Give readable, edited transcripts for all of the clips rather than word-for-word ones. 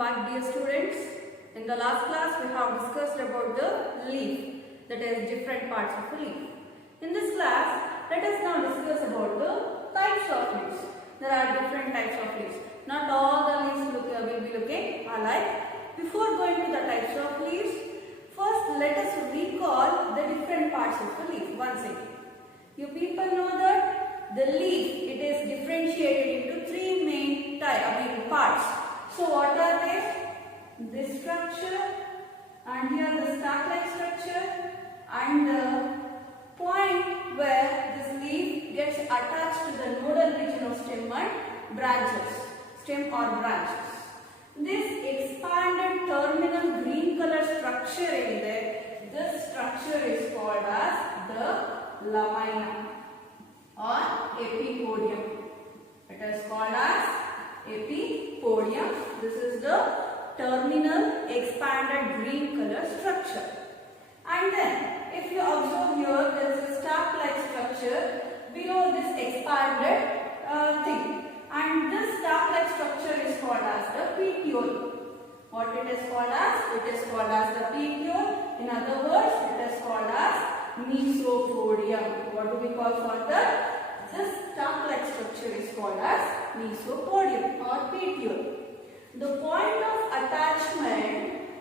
back, dear students. In the last class we have discussed about the leaf, that is different parts of a leaf. In this class let us now discuss about the types of leaves. There are different types of leaves. Not all the leaves will be looking alike. Before going to the types of leaves, first let us recall the different parts of the leaf once again. You people know that the leaf, it is differentiated into three main parts. So what are they? This structure, and here the stalk-like structure, and the point where this leaf gets attached to the nodal region of stem and branches, stem or branches. This expanded terminal green color structure in there, this structure is called as the lamina or epipodium. It is called as epipodium. This is the terminal expanded green color structure. And then if you observe here, there is a stalk-like structure below this expanded thing. And this stalk-like structure is called as the petiole. What it is called as? It is called as the petiole. In other words, it is called as mesopodium. What do we call further? This stalk-like structure is called as mesopodium or petiole. The point of attachment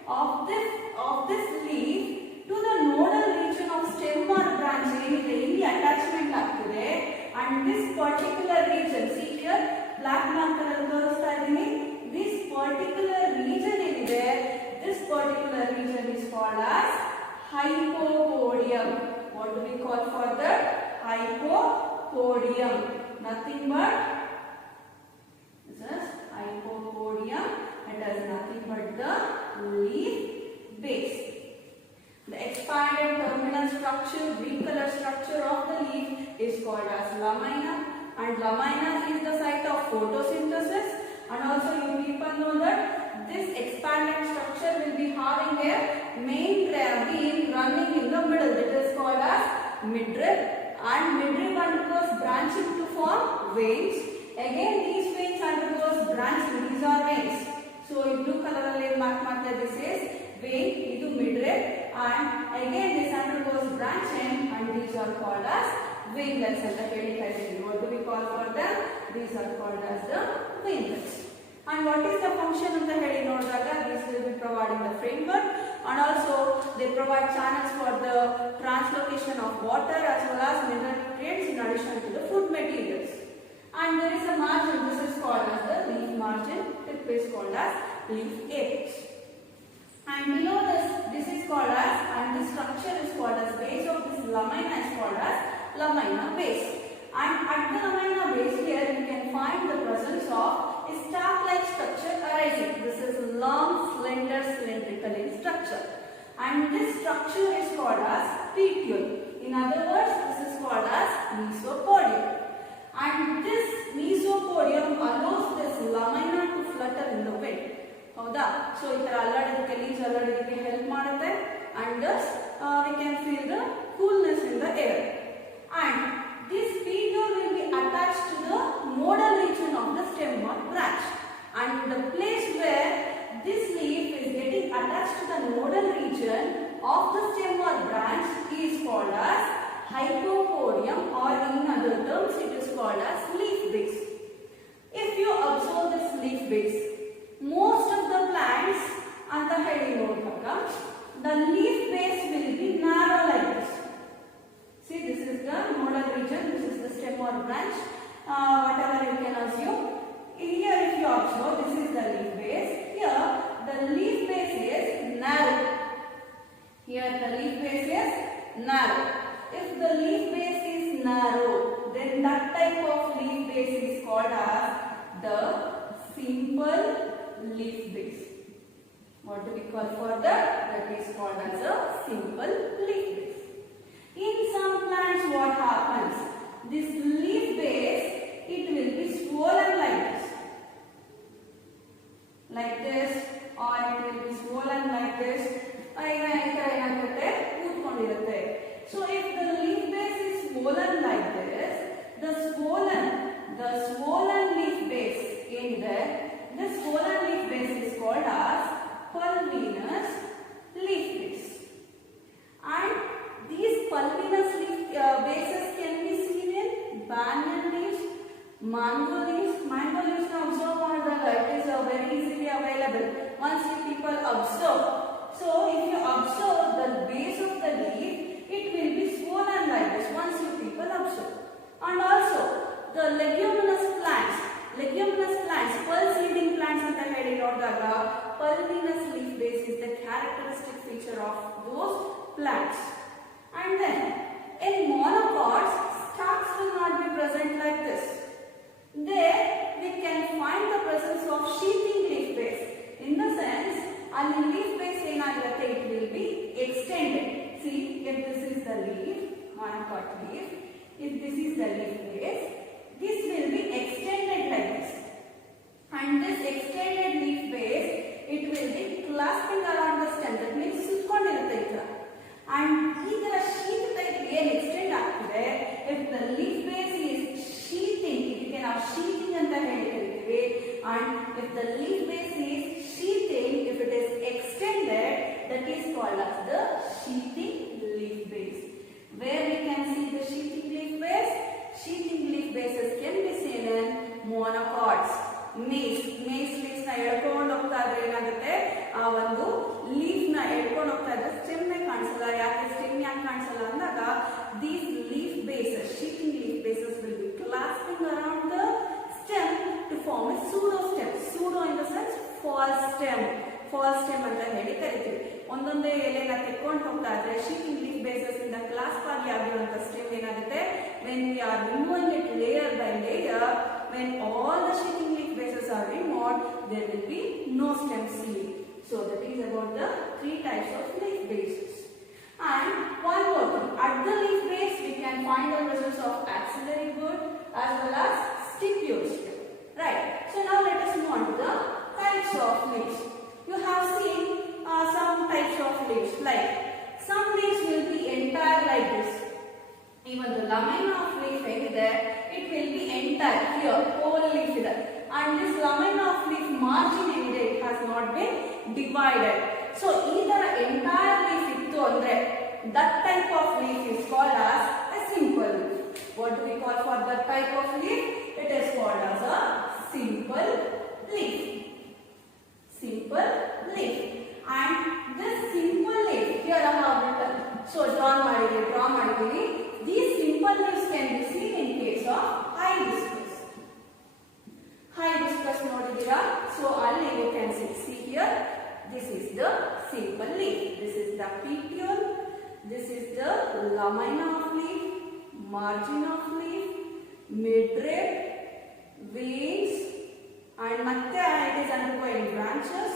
of this leaf to the nodal region of stem or branch ಇಲ್ಲಿ attachment ಆಗ್ತಿದೆ, and this particular region, see here black marker ಅಲ್ಲಿ ತೋರಿಸ್ತಾ ಇದ್ದೀನಿ, this particular region ಏನಿದೆ, this particular region is called as hypopodium. What do we call further? Hypopodium. Nothing but this is hypopodium. It is nothing but the leaf base. The expanded terminal structure, green color structure of the leaf is called as lamina, and lamina is the site of photosynthesis. And also you people know that this expanded structure will be having a main vein running in the middle, that is called as midrib, and midrib undergoes branching to form veins. Again these veins undergoes branching, these are veins. So in blue color alli mark ಮಾಡ್ತಾ this is vein, ಇದು midrib, and again this undergoes branching, and these are called as veinlets ಅಂತ ಹೇಳಿತಾ ಇದ್ದೀವಿ. What do we call for them? These are called as the veinlets. And what is the function ಅಂತ ಹೇಳಿ ನೋಡಿದಾಗ, this will be providing the framework, and also they provide channels for the translocation of water as well as mineral nutrients in addition to the food materials. And there is a margin, this is called as the leaf margin, tip is called as leaf apex. And below this is called as, and this structure is called as base of this lamina is called as lamina base. And at the lamina base here you can find the presence of a stalk-like structure arising. This is long, slender, cylindrical in structure. And this structure is called as petiole. In other words, this is called as mesopodium. And this mesopodium allows this lamina to flutter in the wind. ಹೌದಾ? So ಈ ತರ ಅಲ್ಲಾಡೋದಕ್ಕೆ, leaves ಅಲ್ಲಾಡೋದಕ್ಕೆ help ಮಾಡುತ್ತೆ, and thus we can feel the coolness in the air. And this petiole will be attached to the nodal region of the stem or branch, and the place where this leaf is getting attached to the nodal region of the stem or branch is called as hypopodium, or in other terms it is called as leaf base. If you observe this leaf base, most of the plants anta heli nodaga, the leaf base will be narrow like this. See, this is the nodal region, this is the stem or branch, whatever you can assume. Here if you observe, this is the leaf base. Here the leaf base is narrow. Here the leaf base is narrow. If the leaf base is narrow, then that type of leaf base is called as the simple leaf base. What do we call further? That is called as a simple leaf base. In some plants what happens? This leaf base, it will be swollen like this, or it will be swollen like this. So if the leaf base is swollen like this, the swollen leaf base in there, this swollen leaf base is called once you people observe. So if you observe the base of the leaf, it will be swollen like this once you people observe. And also the leguminous plants, pulse yielding plants anta heli nodidaga pulvinous leaf base is the characteristic feature of those plants. And then in monocots, stalks will not be present like this. There we can find the presence of sheathing leaf base. In the sense, ಅಲ್ಲಿ leaf base ಏನಾಗಿರುತ್ತೆ, it will be extended. See, if this is the leaf, monocot leaf, if this is the leaf base, this will be extended like this. And this extended leaf base, it will be clasping around the stem. That means ಸುತ್ತಕೊಂಡಿರುತ್ತೆ ಈ ತರ. And ಈ ತರ sheath type ಏನು extend ಆಗ್ತಿದೆ, if the leaf base is sheathing, ಇದಕ್ಕೆ ನಾವು sheathing ಅಂತ ಹೇಳಿ ಕರಿತೀವಿ. And if the leaf base is sheathing, if it is extended, that is called as the sheathing leaf base. Where we can see the sheathing leaf base? Sheathing leaf bases can be seen in monocots. Maize leaves na ಎಳ್ಕೊಂಡು ಹೋಗ್ತಾ ಇದ್ರೆ ಏನಾಗುತ್ತೆ, ಆ ಒಂದು leaf ನ ಎಳ್ಕೊಂಡು ಹೋಗ್ತಾ ಇದ್ರೆ ಸ್ಟೆಮ್ ಕಾಣಿಸಲ್ಲ. ಯಾಕೆ ಸ್ಟೆಮ್ ಯಾಕೆ ಕಾಣಿಸಲ್ಲ ಅಂದಾಗ, these leaf bases, sheathing leaf bases will be clasping around the stem to form a pseudo stem. Pseudo in the sense false stem ಅಂತ ಹೇಳಿ ಕರಿತೀವಿ. ಒಂದೊಂದೇ ಎಲೆನ ತೆಕ್ಕೊಂಡು ಹೋಗ್ತಾ ಇದ್ರೆ sheathing leaf bases ಇಂದ ಕ್ಲಾಸ್ಪ್ ಆಗಿ ಆಗಿರುವಂತ ಸ್ಟೆಮ್ ಏನಾಗುತ್ತೆ, when we are removing it layer by layer, when all the sheathing leaf bases are removed, there will be no stem seen. So that is about the three types of leaf bases. And one more thing, at the leaf base we can find the presence of axillary bud as well as stipules. Right. So now let us move on to the types of leaves. You have seen some types of leaves, like some leaves will be entire like this. Even the lamina of leaf is it will be entire here, whole leaf is there. And this lamina of leaf margin it has not been divided. So either entire leaf ittu andre, that type of leaf is called as a simple leaf. What do we call for that type of leaf? It is called as a simple leaf. Simple leaf. And this simple leaf here I have written. So draw ಮಾಡಿದೀನಿ. These simple leaves can be seen in case of hibiscus. Hibiscus ನೋಡಿದ್ದೀರಾ? So ಅಲ್ಲಿ you can see here. This is the simple leaf. This is the petiole. This is the lamina of leaf, margin of leaf, midrib, veins, and ಮತ್ತೆ it is undergoing branches,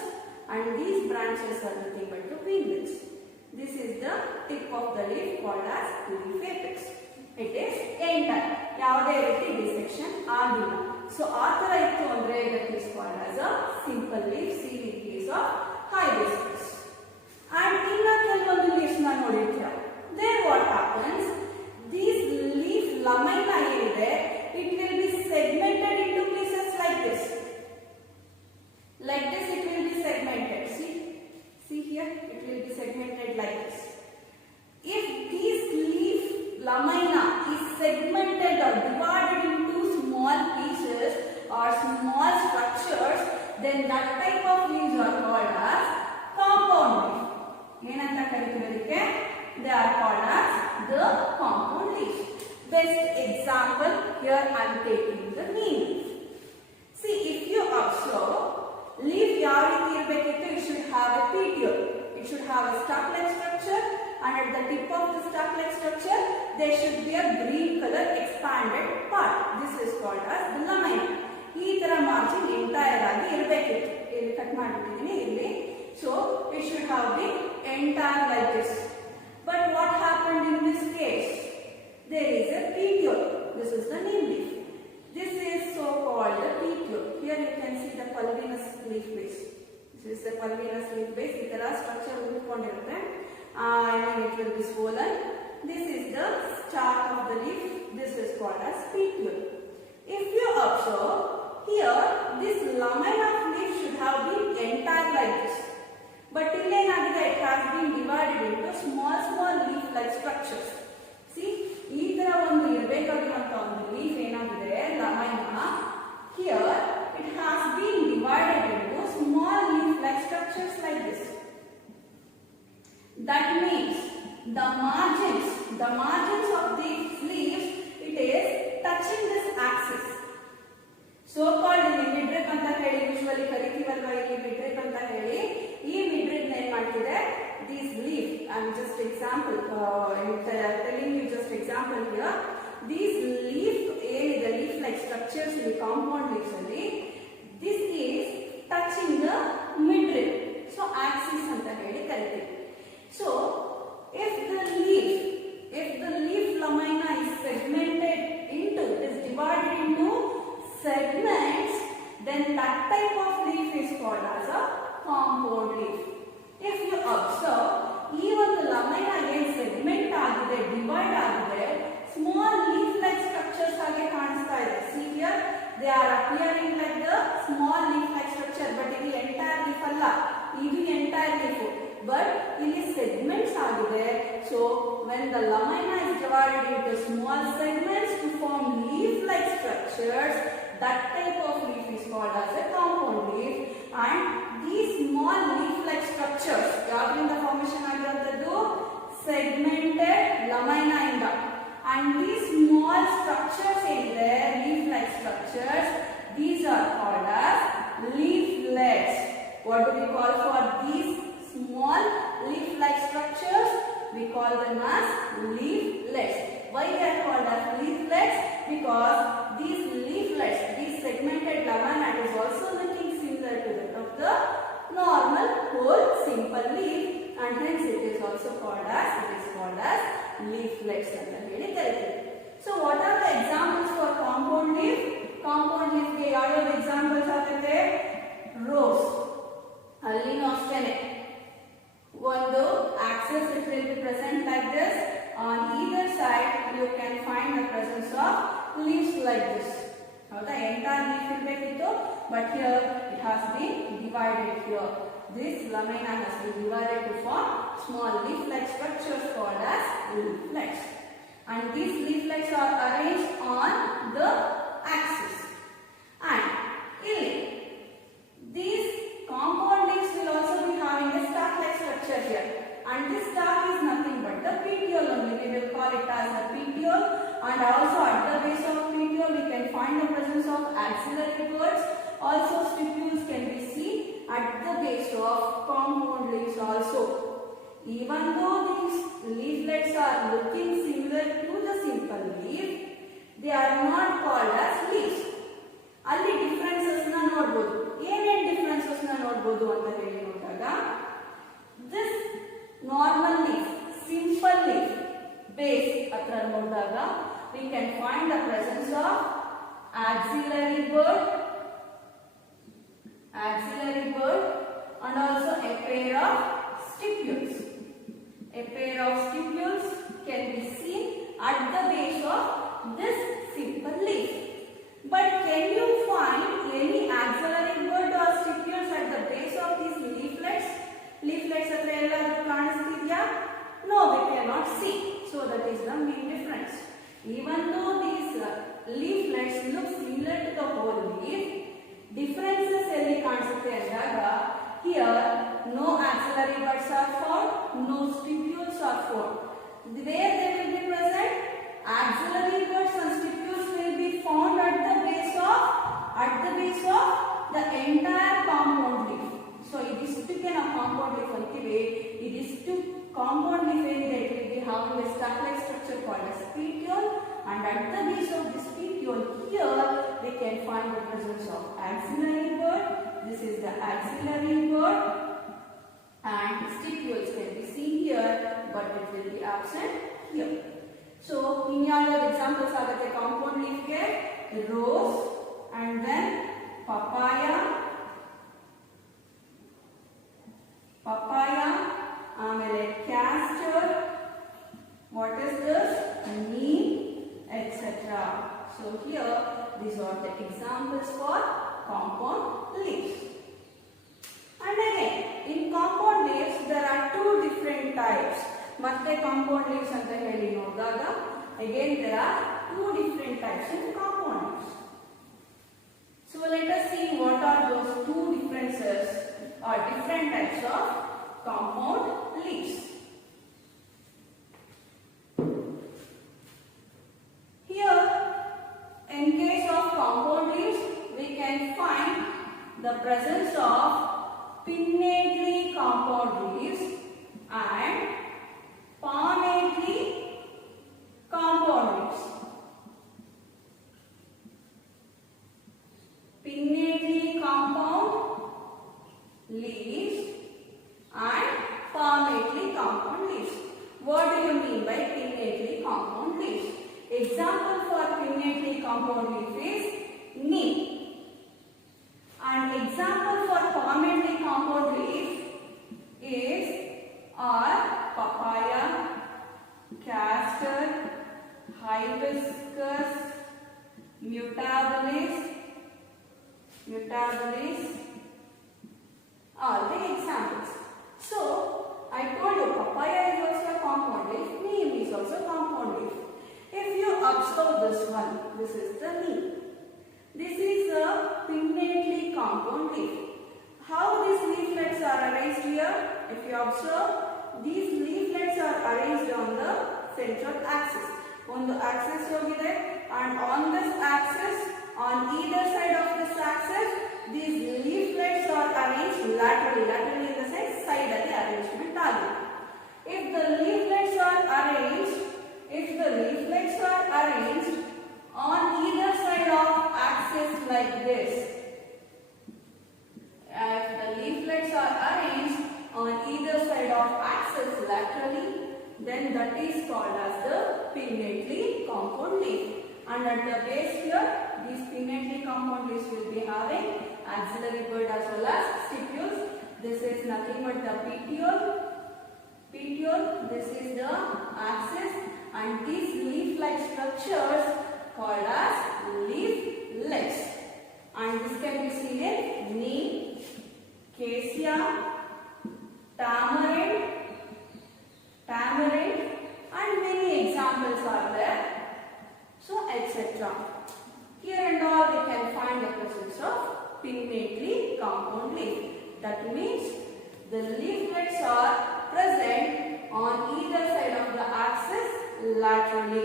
and these branches are nothing but the winglets. This is the tip of the leaf called as leaf apex. It is entire. ಯಾವುದೇ ರೀತಿ dissection ಆಗಿಲ್ಲ. So ಆ ತರ ಇತ್ತು ಅಂದ್ರೆ that is called as a simple leaf seen in case of hibiscus. And ಇನ್ನ ಕೆಲವೊಂದು leaves ನ ನೋಡಿರ್ತೀರ. Then what happens? These leaf lamina ಏನಿದೆ, it will be segmented into pieces like this. Like this it will be segmented. See here, it will be segmented like this. If this leaf lamina is segmented or divided into small pieces or small structures, then that type of leaves are called as compound leaf. ಏನಂತ ಕರೀತೀವಿ ಅದಕ್ಕೆ? They are called as the compound leaf. Best example here I am taking the neem leaf. See, if you observe, leaf ಯಾವ ರೀತಿ ಇರಬೇಕಿತ್ತು, it should have a petiole. It should have a stalk-like structure, and at the tip of the stalk-like structure there should be a green color expanded part. This is called as the lamina. ಈ ತರ margin entire ಆಗಿ ಇರಬೇಕಿತ್ತು. ಇಲ್ಲಿ cut ಮಾಡಿಬಿಟ್ಟಿದ್ದೀನಿ ಇಲ್ಲಿ. So it should have been entire like this. But what happened in this case? There is a petiole. This is the neem leaf. This is so called the petiole. Here you can see the pulvinous leaf base. This is the pulvinous leaf base. ಈ ತರ structure ಉಳ್ಕೊಂಡಿರುತ್ತೆ. And it will be swollen. This is the stalk of the leaf. This is called as petiole. If you observe here, this lamina of leaf should have been entire like this. But it has been divided into small leaf-like structures. See, ಈ ತರ ಒಂದು ಇರಬೇಕಾಗಿರುವಂತ ಒಂದು leaf ಏನಾಗಿದೆ lamina, here it has been divided into small leaf-like structures. the margins of these leaves, it is touching this axis. So called ಇಲ್ಲಿ midrib ಅಂತ ಹೇಳಿ usually ಕರಿತೀವಲ್ವಾ, ಇಲ್ಲಿ midrib ಅಂತ ಹೇಳಿ. ಈ midrib ನ ಏನ್ ಮಾಡ್ತಿದೆ, these leaf, I'm just example telling you just example here. These leaf ಏನಿದೆ, leaf like structures ಇಲ್ಲಿ compound leaves ಅಲ್ಲಿ, this is touching the midrib. So axis ಅಂತ ಹೇಳಿ ಕರಿತೀವಿ. So if the leaf lamina is segmented into, is divided into segments, then that type of leaf is called as a compound leaf. If you observe, ಈ ಒಂದು lamina ಏನು segment ಆಗಿದೆ, divide ಆಗಿದೆ, small leaf like structures ಆಗಿ ಕಾಣಿಸ್ತಾ ಇದೆ. See here, they are appearing like the small leaf like structure, but ಇದು entire leaf ಅಲ್ಲ, ಇದು entire leaf, but ಇಲ್ಲಿ segments ಆಗಿದೆ. So when the lamina is divided into small segments to form leaf like structures, that type of leaf is called as a compound leaf. And these small leaf like structures ಯಾವ್ದ್ರಿಂದ formation ಆಗಿರುವಂತದ್ದು, segmented lamina ಇಂದ. And these small structures ಏನಿದೆ, leaf like structures, these are called as leaflets. What do we call for these small leaf like structures? We call them as leaflets. Why they are called as leaflets? Because these leaflets, these segmented lamina is also looking similar to that of the normal whole simple leaf, and hence it is also called as leaflets ಅಂತ ಹೇಳಿ ಕರೀತೀವಿ. So what are the examples for compound leaf? Compound leaf ಗೆ ಯಾವ examples ಆಗುತ್ತೆ? Rose. ಅಲ್ಲಿನೂ ಅಷ್ಟೇನೆ, ಒಂದು axis it will be present like this. On either side you can find the presence of leaves like this. ಹೌದಾ, entire leaf ಇರಬೇಕಿತ್ತು, but here it has been divided here. This lamina has been divided to form small leaf-like structures called as leaflets. And these leaflets are arranged on the axis. And these compound leaves will also be having a stalk-like structure here. And this stalk is nothing but the petiole only. We will call it as a petiole. And also at the base of petiole we can find the presence of axillary buds. Also stipules can be seen at the base of compound leaves also. Even though these leaflets are looking similar to the simple leaf, they are not called as leaves. ಅಲ್ಲಿ differences ನ ನೋಡಬಹುದು. ಏನೇನ್ differences ನ ನೋಡಬಹುದು ಅಂತ ಹೇಳಿ ನೋಡಿದಾಗ, this normal leaf, simple leaf base ಹತ್ರ ನೋಡಿದಾಗ we can find the presence of axillary bud and also a pair of stipules. A pair of stipules can be seen at the base of this simple leaf. But can you find any axillary bud or stipules at the base of these leaflets? Leaflets hatra elladru kaanistidya? No, we cannot see. So that is the main difference. Even though these leaflets look similar to the whole leaf, differences elli kaanisutte andaga, here no axillary buds are found, no stipules are found. Where they will be present? Axillary buds and stipules will be found at the base of the entire compound leaf. So idistukke na compound leaf antive, idistu compound leaf ಏನಿದೆ, it will be having a stalk-like structure called as petiole, and at the base of this petiole here we can find the presence of axillary bud. This is the axillary bud, and stipules can be seen here, but it will be absent here. So in your examples agate compound leaf ke rose, and then papaya, ಆಮೇಲೆ castor, what is this, neem, etc. So here these are the examples for compound leaves. And again in compound leaves there are two different types. ಮತ್ತೆ compound leaves ಅಂತ ಹೇಳಿ ನೋಡಿದಾಗ again there are two different types in compound leaves. So let us see what are those two differences or different types of compound leaves. you mean by pinnately compound leaves? Example for pinnately compound leaf is neem. And example for palmately compound leaf are papaya, castor, hibiscus, mutabilis, are the examples. So, I told you papaya is also a compound leaf, neem is also a compound leaf. If you observe this one, this is the neem. This is a pinnately compound leaf. How these leaflets are arranged here? If you observe, these leaflets are arranged on the central axis. On the axis ಹೋಗಿದೆ, and on this axis, on either side of this axis, these leaflets are arranged laterally. Laterally in the sense side of the arrangement agಗಿದೆ. If the leaflets are arranged on either side of axis like this, if the leaflets are arranged on either side of axis laterally, then that is called as the pinnately compound leaf. And at the base here, these pinnately compound leaves will be having axillary bud as well as stipules. This is nothing but the petiole. This is the axis, and these leaf-like structures called as leaflets. And this can be seen in neem, cassia, tamarind, and many examples are there. So, etc. Here and all we can find the presence of pinnately compound leaf. That means the leaflets are present on either side of the axis laterally.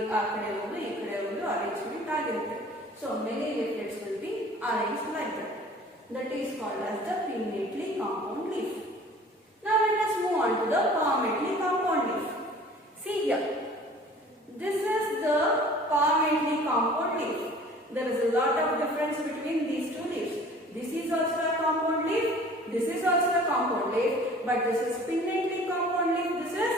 Arrangement ಆಗಿರುತ್ತೆ. So, many leaflets will be arranged like that. That is called as the pinnately compound leaf. Now, let us move on to the palmately compound leaf. See here. This is the palmately compound leaf. There is a lot of difference between these two leaves. This is also a compound leaf. This is also a compound leaf. But this is pinnately compound leaf. This is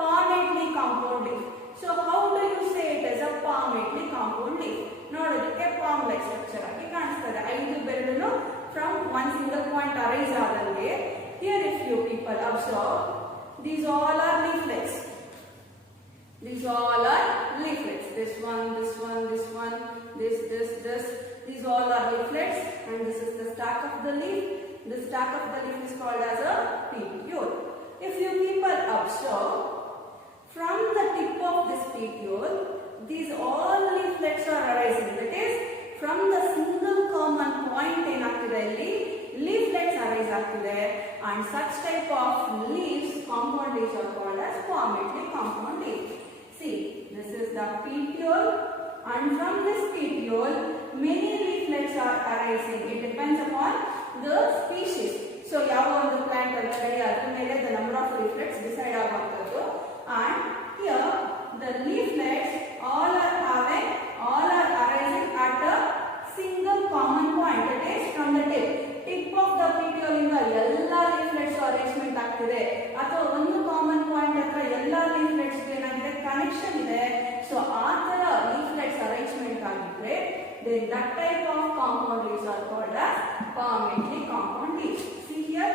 palmately compound leaf. So how do you say it as a palmately compound leaf? ನೋಡೋದಕ್ಕೆ palm like structure ಆಗಿ ಕಾಣಿಸ್ತದೆ. 5 ಬೆರಳು from one single point arrays ಆದಂಗೆ. Here if you people observe, these all are leaflets. These all are leaflets. This one, this one, this one, this. These all are leaflets, and this is the stack of the leaf. The stack of the leaf is called as a petiole. If you people observe, from the tip of this petiole, these all leaflets are arising. That is, from the single common point ಏನಾಗ್ತಿದೆ ಇಲ್ಲಿ leaflets arise ಆಗ್ತಿದೆ, and such type of leaves, compound leaves are called as palmately compound leaf. See, this is the petiole, and from this petiole, many leaflets are arising. It depends upon the species. So, ಯಾವ ಒಂದು plant ಅಲ್ಲಿ ಅದರ ಮೇಲೆ the number of leaflets decide ಆಗುವಂತದ್ದು. And here, the leaflets all are arising at a single common point. That is, from the tip of the petiole ಇಂದ ಎಲ್ಲಾ leaflets arrangement ಆಗ್ತಿದೆ, ಅಥವಾ ಒಂದು ಕಾಮನ್ ಪಾಯಿಂಟ್ ಹತ್ರ ಎಲ್ಲಾ leaflets ಏನಾಗಿದೆ ಕನೆಕ್ಷನ್ ಇದೆ. So ಆ ತರ leaflets arrangement ಆಗಿದ್ರೆ, then that type of compound leaves are called as palmately compound leaves. See here,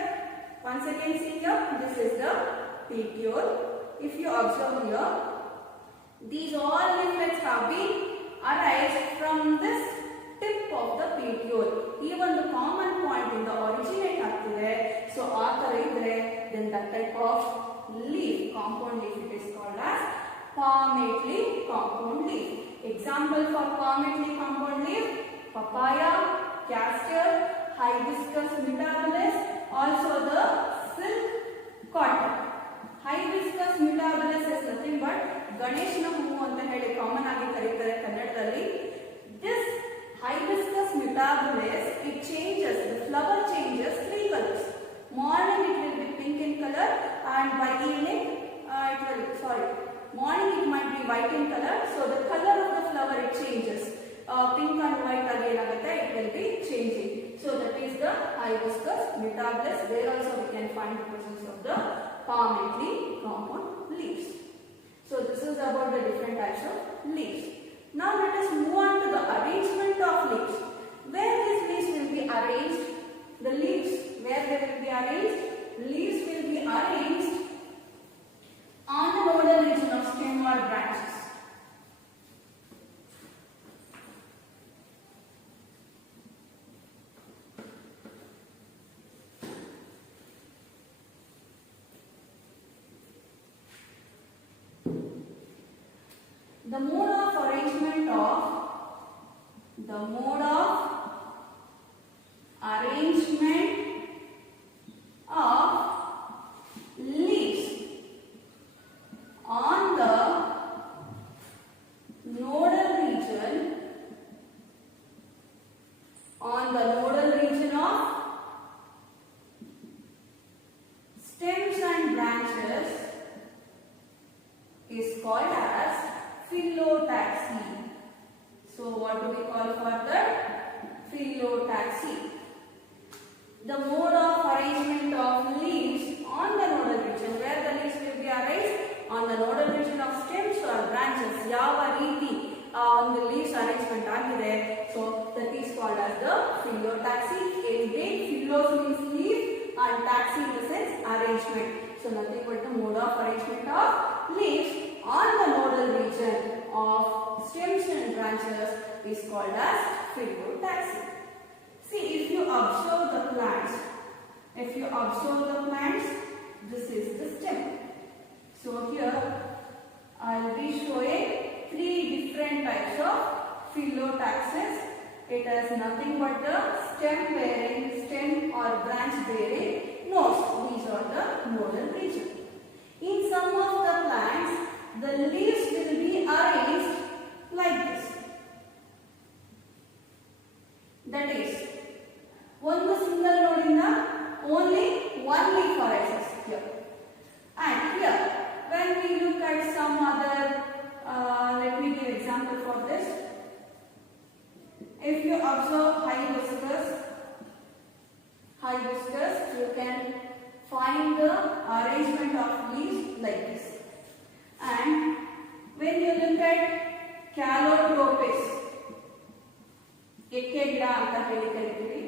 once again see here, this is the petiole. If you observe here, these all leaflets have been arised from this tip of the petiole. Even the common point in the originate ಆಗ್ತಿದೆ. So ಆ ತರ ಇದ್ರೆ, then that type of leaf, compound leaf, it is called as palmately compound leaf. Example for palmately compound leaf: papaya, castor, hibiscus mutabilis, also the silk cotton. Hibiscus mutabilis is nothing but ಗಣೇಶನ ಹೂವು ಅಂತ ಹೇಳಿ common ಆಗಿ ಕರೀತಾರೆ ಕನ್ನಡದಲ್ಲಿ. This hibiscus mutabilis, it changes, the flower changes 3 colors. Morning it will be pink in color, and by evening morning it might be white in color. So the color of the flower it changes. Pink and white again it will be changing. So that is the hibiscus mutabilis. There also we can find the presence of the palmately compound leaves. So this is about the different types of leaves. Now let us move on to the arrangement of leaves. Where these leaves will be arranged? The leaves, where they will be arranged? Leaves will be arranged on the nodal region of stem or branches. The mode of arrangement of leaves on the nodal region of stems and branches is called as phyllotaxy. So what do we call further? Phyllotaxy. The mode of arrangement of leaves on the nodal region, where the leaves will be arranged on the nodal region of stems or branches. ಯಾವ ರೀತಿ ಒಂದು leaves arrangement ಆಗಿದೆ, so that is called as the phyllotaxy. Again, phyllos means leaf and taxi in the sense arrangement. So nothing but the mode of arrangement of leaves on the nodal region of stems and branches is called as phyllotaxy. See, if you observe the plants, this is the stem. So here I will be showing 3 different types of phyllotaxis. It has nothing but the stem or branch bearing nodes. These are the nodal region. In some of the plants, the leaves will be arranged like this. That is, one single node in the only one leaf arises here. And here, when we look at some other, let me give example for this. If you observe hibiscus, you can find the arrangement of leaves like this. And when you look at calotropis, ekke gida anta heli kariತೀವಿ,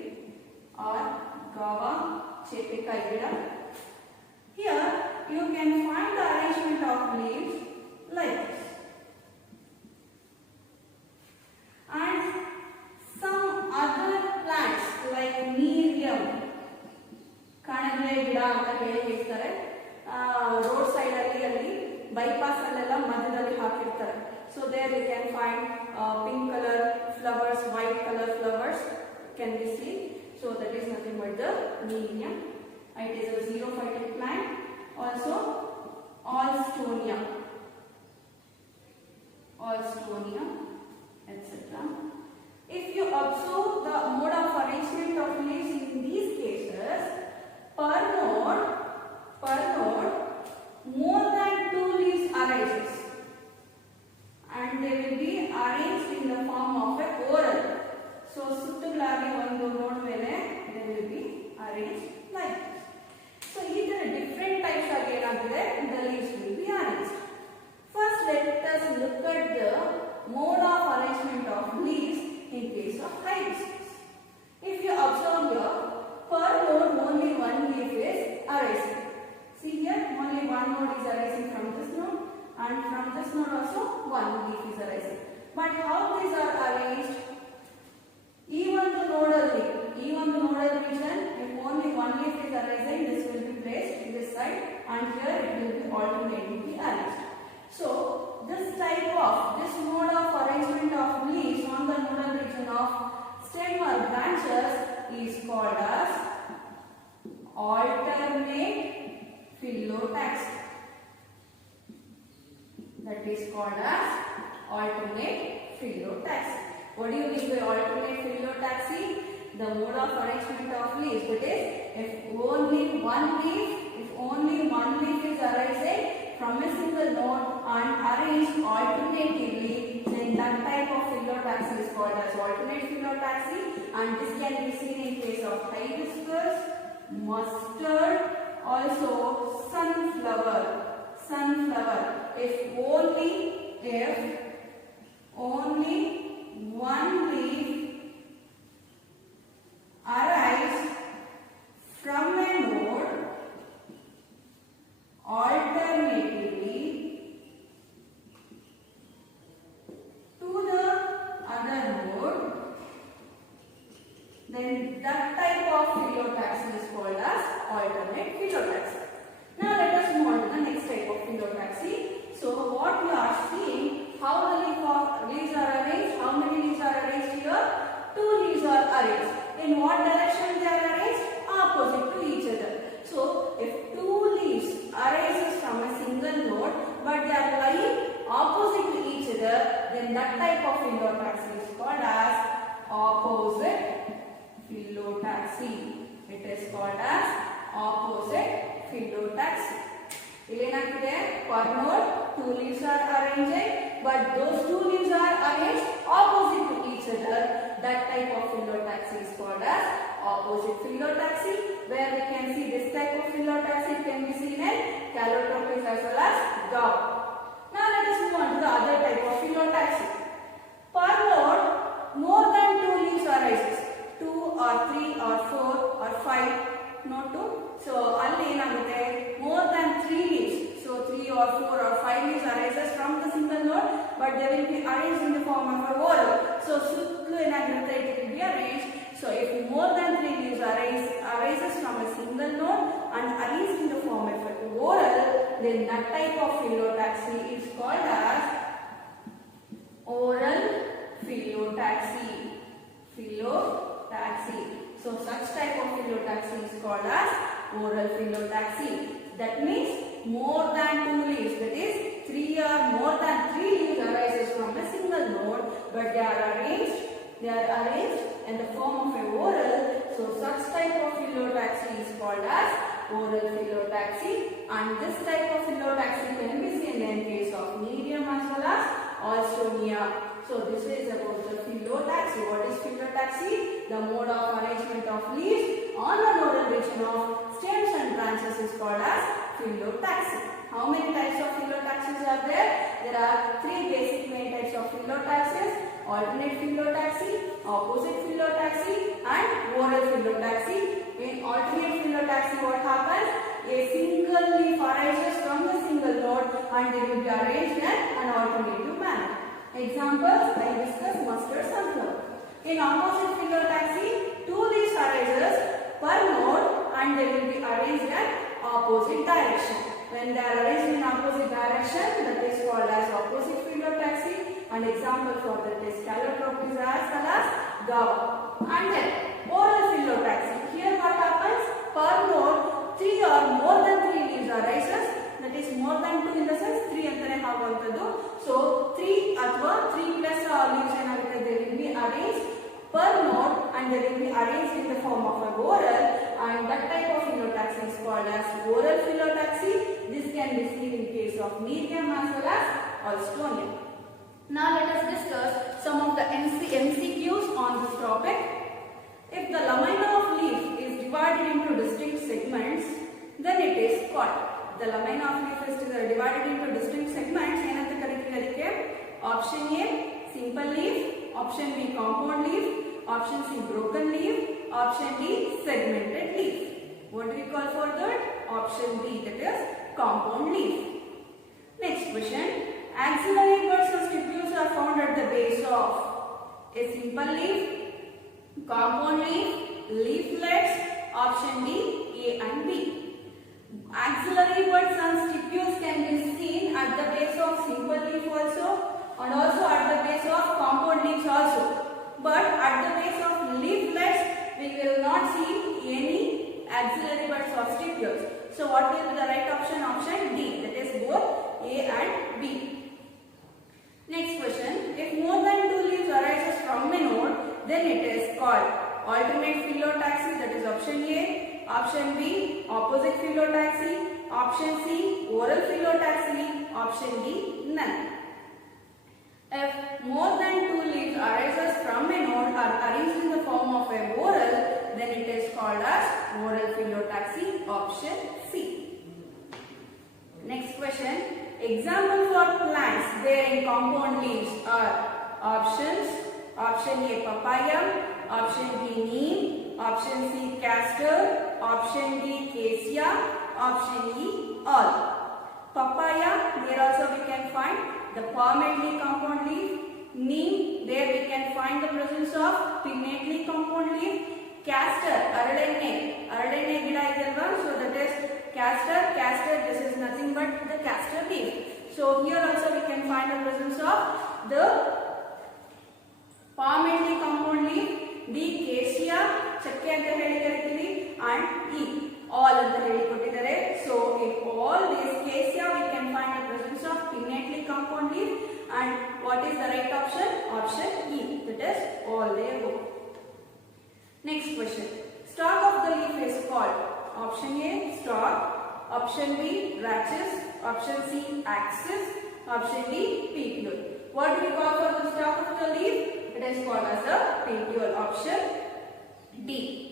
or guava chepekai gida, here you can find the arrangement of leaves like this. And some other plants like neem, kanadle gida anta ಹೇಳ್ತಾರೆ, road side ಅಲ್ಲಿ bypass ಅಲ್ಲೆಲ್ಲ ಮಧ್ಯದಲ್ಲಿ ಹಾಕಿರ್ತಾರೆ. So there you can find pink color flowers, white color flowers can be seen. So that is nothing but the neem. It is a xerophytic plant. Also Alstonia, etc. If you observe the mode of arrangement of leaves in these cases, per node more than 2 leaves arises, and they will be arranged in the form of a whorl. So ಸುತ್ತುಗಳಾಗಿ ಒಂದು ನೋಡ್ ಮೇಲೆ they will be arranged like this. So these are different types of ಏನಾಗಿದೆ, the leaves will be arranged. First let us look at the mode of arrangement of leaves in case of hibiscus. If you observe here, per node only one leaf is arising. See here, only one node is arising from this node, and from this node also one leaf is arising. But how these are arranged? Even the nodal region, if only one leaf is arising, this will be placed in this side, and here it will be alternately arranged. So this mode of arrangement of leaves on the nodal region of stem or branches is called as alternate phyllotaxy. That is called as alternate phyllotaxy. What do you mean by alternate phyllotaxy? The mode of arrangement of leaves. That is, if only one leaf is arising from a single node and arranged alternatively, then that type of phyllotaxy is called as alternate phyllotaxy, and this can be seen in case of hibiscus, mustard, also sunflower. if only one leaf arise from a node alternatively to the other node, then that type of phyllotaxy is called as alternate phyllotaxy. Now let us move on to the next type of phyllotaxy. So what we are seeing, how the leaves are arranged. How many leaves are arranged here? 2 leaves are arranged. In what direction they are arranged? Opposite to each other. So if 2 leaves arises from a single node but they are lying opposite to each other, then that type of phyllotaxy is called as opposite phyllotaxy. It is called as opposite phyllotaxy. Per node 2 leaves are arranged, but those 2 leaves are arranged opposite to each other. That type of phyllotaxy is called as opposite phyllotaxy, where we can see this type of phyllotaxy can be seen in Calotropis as well as Gaba. Now let us move on to the other type of phyllotaxy. Per node, more than 2 leaves arises. 2 or 3 or 4 or 5. Not 2. So, more than 3 leaves. So, 3 or 4 or 5 leaves arises from the single node, but they will be arranged in the form of a whorl. So, it will be arranged. So, if more than 3 leaves arises from a single node and arranged in the form of a whorl, then that type of phyllotaxy is called as oral phyllotaxy. So such type of phyllotaxy is called as oral phyllotaxy. That means more than 2 leaves, that is 3 or more than 3 leaves arises from a single node, but they are arranged in the form of a whorl. So such type of phyllotaxy is called as oral phyllotaxy, and this type of phyllotaxy can be seen in case of Nerium as well as Alstonia. So this is about the phyllotaxy. What is phyllotaxy? The mode of arrangement of leaves on the nodal region of stems and branches is called as phyllotaxy. How many types of phyllotaxis are there? There are 3 basic main types of phyllotaxis: alternate phyllotaxy, opposite phyllotaxy, and oral phyllotaxy. In alternate phyllotaxy, what happens? A single leaf arises from the single node and they will be arranged in an alternative manner. Examples, I discuss mustard sunflower. In opposite phyllotaxy, 2 leaves arises per node and they will be arranged in opposite direction. When they are arranged in opposite direction, that is called as opposite phyllotaxy. And example for that is Calotropis as well as Gaba. And then oral phyllotaxy. Here what happens? Per node, 3 or more than 3 leaves arises. That is more than 2 in the sense 3 antane haguvanthadu. So 3 athwa 3 plus leaves enagutte, they will be arranged per node and they will be arranged in the form of a whorl, and that type of phyllotaxy is called as oral phyllotaxy. This can be seen in case of Nerium as well as Alstonia. Now let us discuss some of the MCQs on this topic. If the lamina of leaf is divided into distinct segments, then it is called. The lamina of leaf is divided into distinct segments. Option A, simple leaf. Option B, compound leaf. Option C, broken leaf. Option D, segmented leaf. What do we call for that? Option B, that is compound leaf. Next question. Axillary buds and stipules are found at the base of a simple leaf, compound leaf, leaflets. Option D, A and B. Axillary buds and stipules can be seen at the base of simple leaf also, and also at the base of compound leaves also. But at the base of leaflets, we will not see any axillary buds or stipules. So what will be the right option? Option D, that is both A and B. Next question. If more than 2 leaves arises from a node, then it is called alternate phyllotaxy, that is option A. Option B, opposite phyllotaxy. Option C, oral phyllotaxy. Option D, none. If more than 2 leaves arises from a node are arranged in the form of a whorl, then it is called as oral phyllotaxy. Option C. Next question. Example for plants bearing compound leaves are options. Option A papaya, option B neem, option C castor, option D cassia, option E all. Papaya, there also we can find the permanently compound leaf. Neem, there we can find the presence of pinnately compound leaf. Castor, aralenne gida idalva, so that is castor, this is nothing but the castor leaf. So here also we can find the presence of the permanently compound leaf. D cassia, chakke anta heli karithivi, and E all anta heli kottidare. So in all these cassia we can find the presence of pinnately compound leaf. And what is the right option? Option E, that is all they go. Next question. Stalk of the leaf is called option A stalk, option B branches, option C axis, option D petiole. What do we call for the stalk of the leaf? It is called as a petiole, option D.